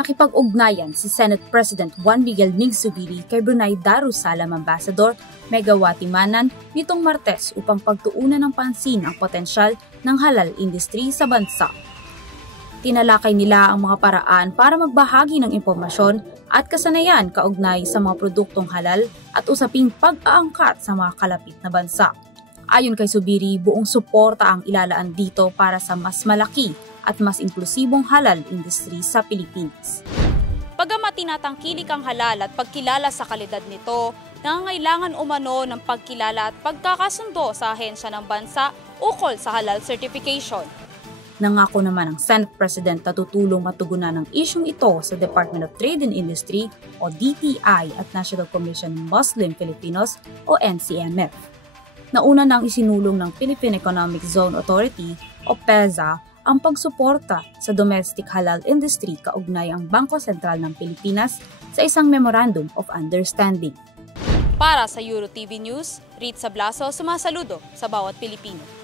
Nakipag-ugnayan si Senate President Juan Miguel Mig-Zubiri kay Brunei Darussalam Ambassador Megawati Manan nitong Martes upang pagtuunan ng pansin ang potensyal ng halal industry sa bansa. Tinalakay nila ang mga paraan para magbahagi ng impormasyon at kasanayan kaugnay sa mga produktong halal at usaping pag-aangkat sa mga kalapit na bansa. Ayon kay Zubiri, buong suporta ang ilalaan dito para sa mas malaki at mas inklusibong halal industry sa Pilipinas. Bagamat tinatangkilik ang halal at pagkilala sa kalidad nito, nangangailangan umano ng pagkilala at pagkakasundo sa ahensya ng bansa ukol sa halal certification. Nangako naman ang Senate President na tutulong matugunan ang isyung ito sa Department of Trade and Industry o DTI at National Commission of Muslim Filipinos o NCMF. Nauna nang isinulong ng Philippine Economic Zone Authority o PEZA ang pagsuporta sa domestic halal industry kaugnay ang Bangko Sentral ng Pilipinas sa isang Memorandum of Understanding. Para sa EuroTV News, Ritza Blaso sumasaludo sa bawat Pilipino.